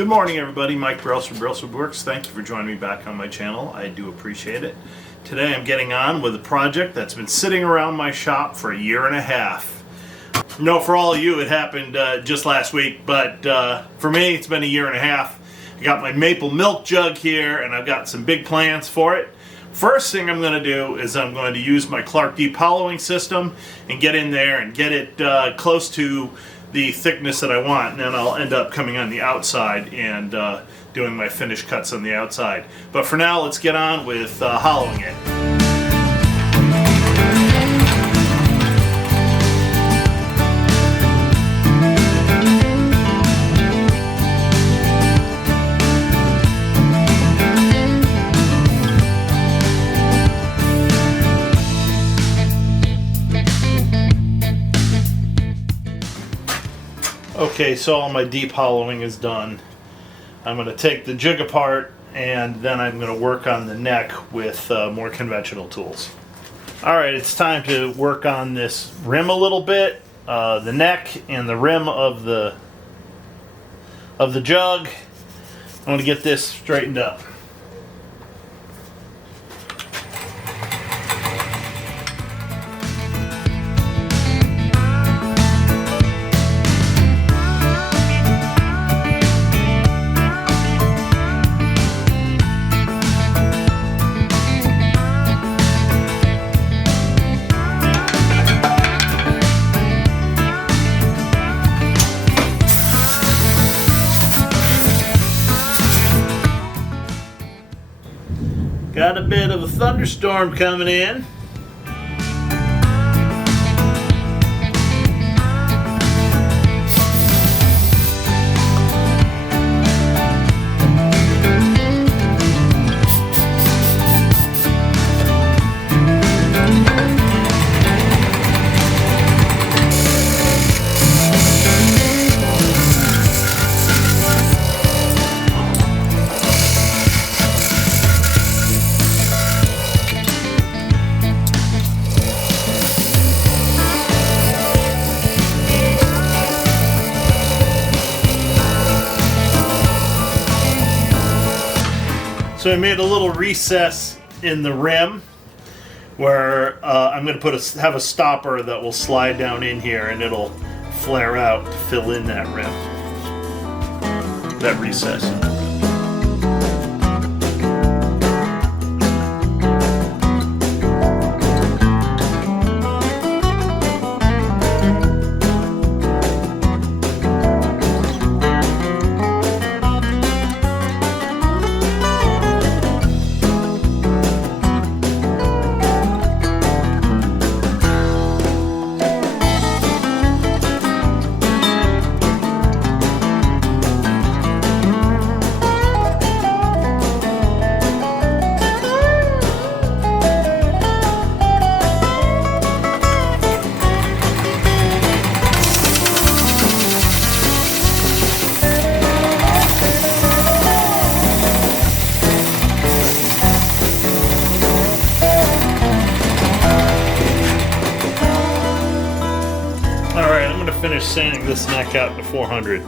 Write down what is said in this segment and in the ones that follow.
Good morning, everybody. Mike Brailsford, Brailsford Works. Thank you for joining me back on my channel. I do appreciate it. Today I'm getting on with a project that's been sitting around my shop for a year and a half. No, for all of you it happened just last week, but for me it's been a year and a half. I got my maple milk jug here and I've got some big plans for it. First thing I'm going to do is I'm going to use my Clark deep hollowing system and get in there and get it close to the thickness that I want, and then I'll end up coming on the outside and doing my finish cuts on the outside. But for now, let's get on with hollowing it. Okay, so all my deep hollowing is done. I'm going to take the jig apart and then I'm going to work on the neck with more conventional tools. Alright, it's time to work on this rim a little bit, the neck and the rim of the jug. I want to get this straightened up. Got a bit of a thunderstorm coming in. So I made a little recess in the rim where I'm going to have a stopper that will slide down in here and it'll flare out to fill in that rim, that recess. Finish sanding this neck out to 400.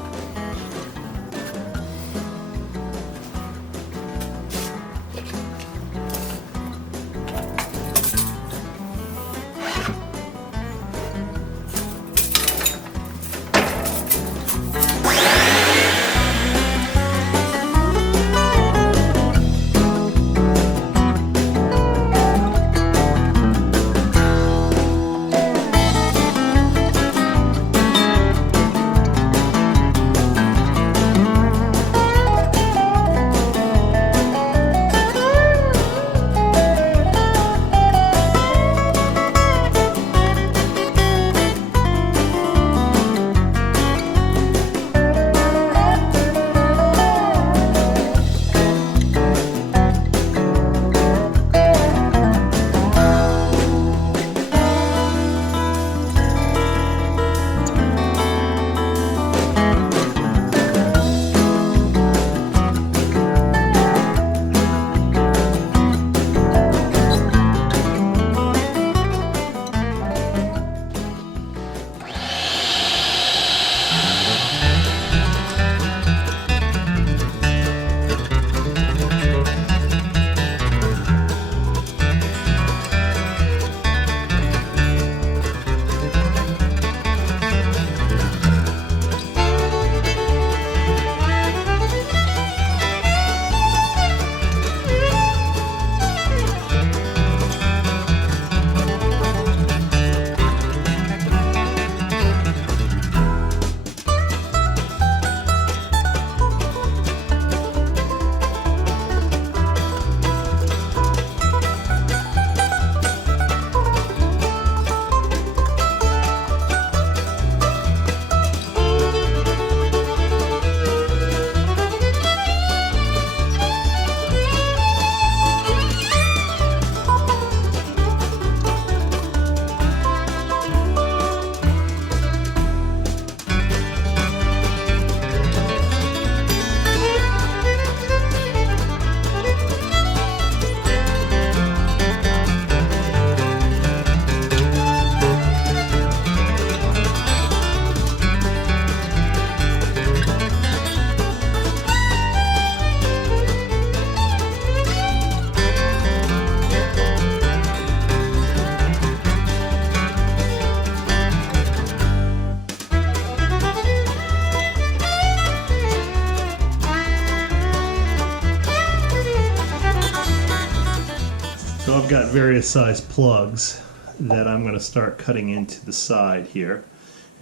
various size plugs that I'm going to start cutting into the side here.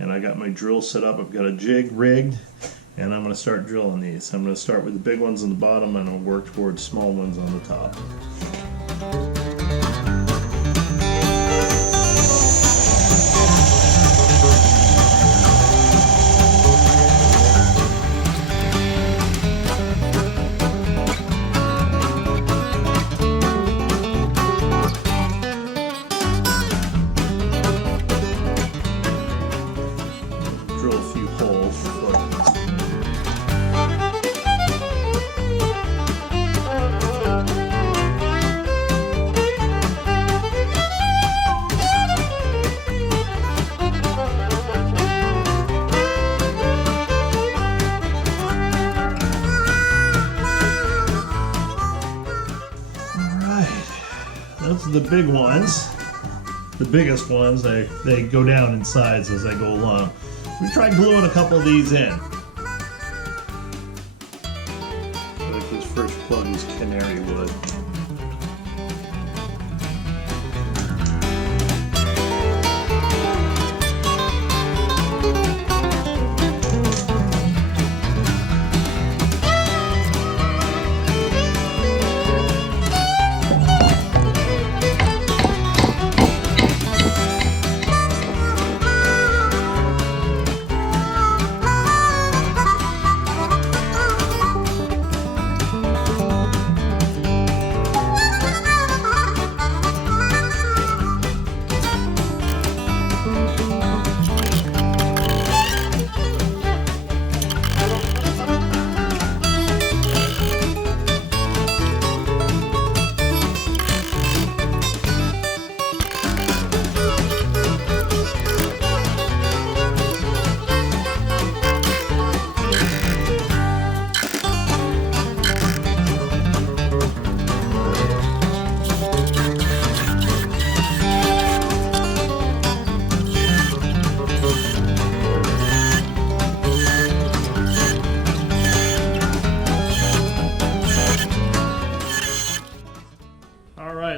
And I got my drill set up. I've got a jig rigged, and I'm going to start drilling these. I'm going to start with the big ones on the bottom, and I'll work towards small ones on the top. Those are the big ones. The biggest ones, they go down in size as I go along. We tried gluing a couple of these in. Like this first plug is canary wood.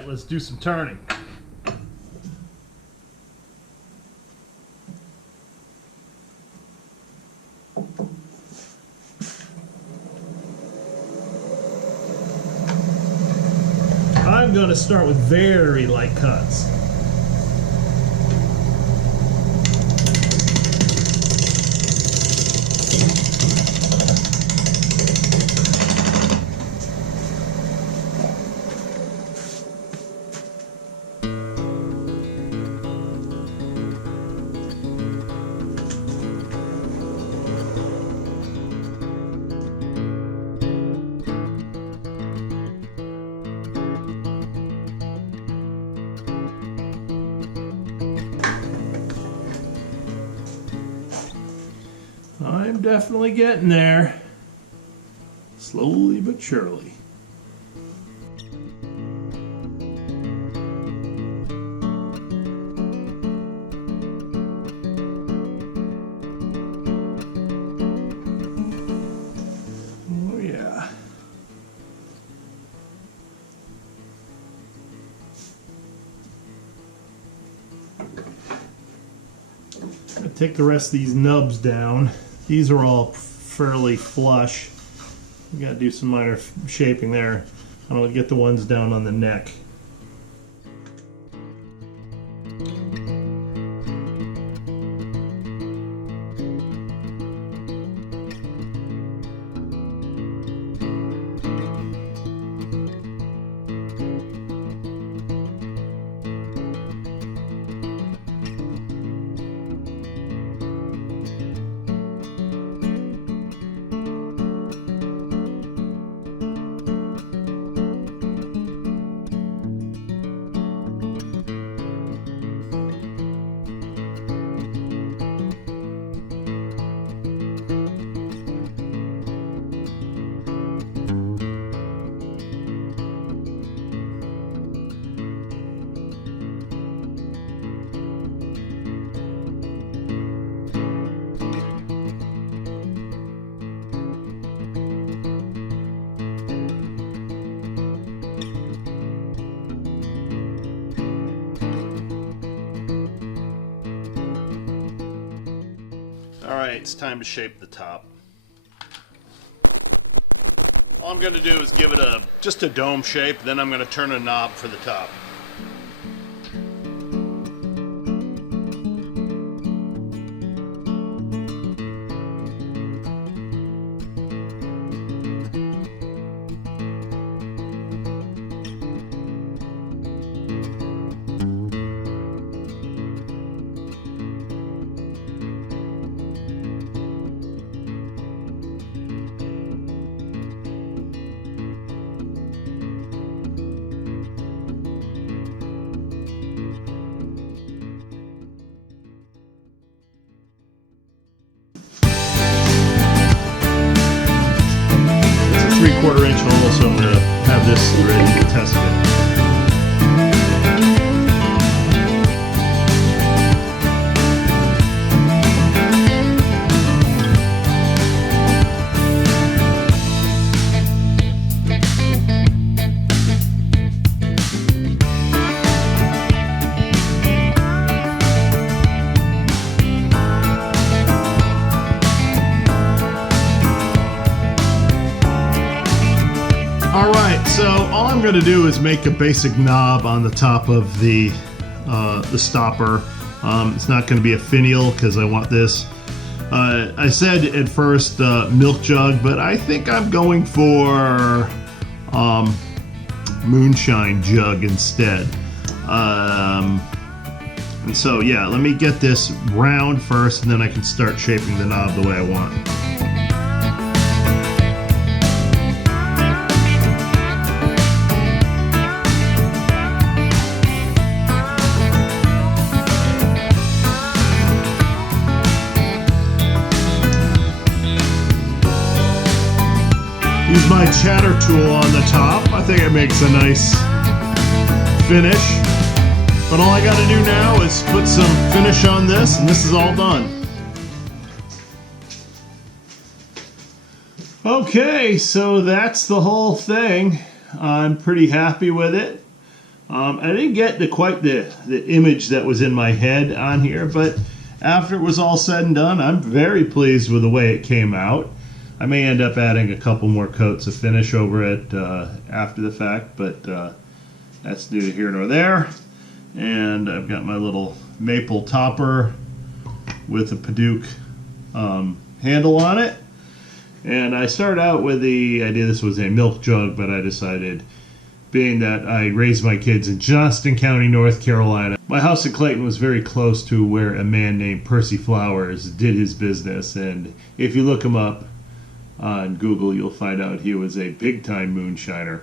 Let's do some turning. I'm going to start with very light cuts. I'm definitely getting there, slowly but surely. Oh yeah. I'm gonna take the rest of these nubs down. These are all fairly flush. We gotta do some minor shaping there. I'm gonna get the ones down on the neck. Alright, it's time to shape the top. All I'm going to do is give it just a dome shape, then I'm going to turn a knob for the top. It's a 3/4 inch hole, so I'm going to have this ready to test it. Alright, so all I'm going to do is make a basic knob on the top of the stopper. It's not going to be a finial because I want this. I said at first milk jug, but I think I'm going for Moonshine Jug instead. And so yeah, let me get this round first and then I can start shaping the knob the way I want. Use my chatter tool on the top. I think it makes a nice finish. But all I gotta do now is put some finish on this, and this is all done. Okay, so that's the whole thing. I'm pretty happy with it. I didn't get quite the image that was in my head on here, but after it was all said and done, I'm very pleased with the way it came out. I may end up adding a couple more coats of finish over it after the fact, but that's neither here nor there. And I've got my little maple topper with a Paduke handle on it. And I started out with the idea this was a milk jug, but I decided, being that I raised my kids in Johnston County, North Carolina, my house in Clayton was very close to where a man named Percy Flowers did his business. And if you look him up on Google, you'll find out he was a big-time moonshiner.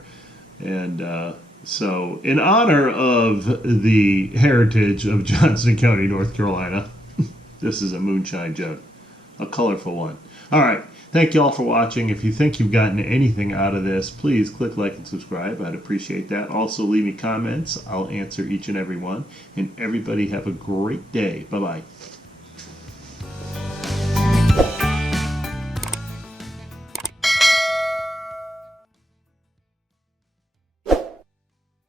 And so in honor of the heritage of Johnston County, North Carolina, this is a moonshine jug, a colorful one. All right, thank you all for watching. If you think you've gotten anything out of this, please click like and subscribe. I'd appreciate that. Also, leave me comments. I'll answer each and every one. And everybody have a great day. Bye-bye.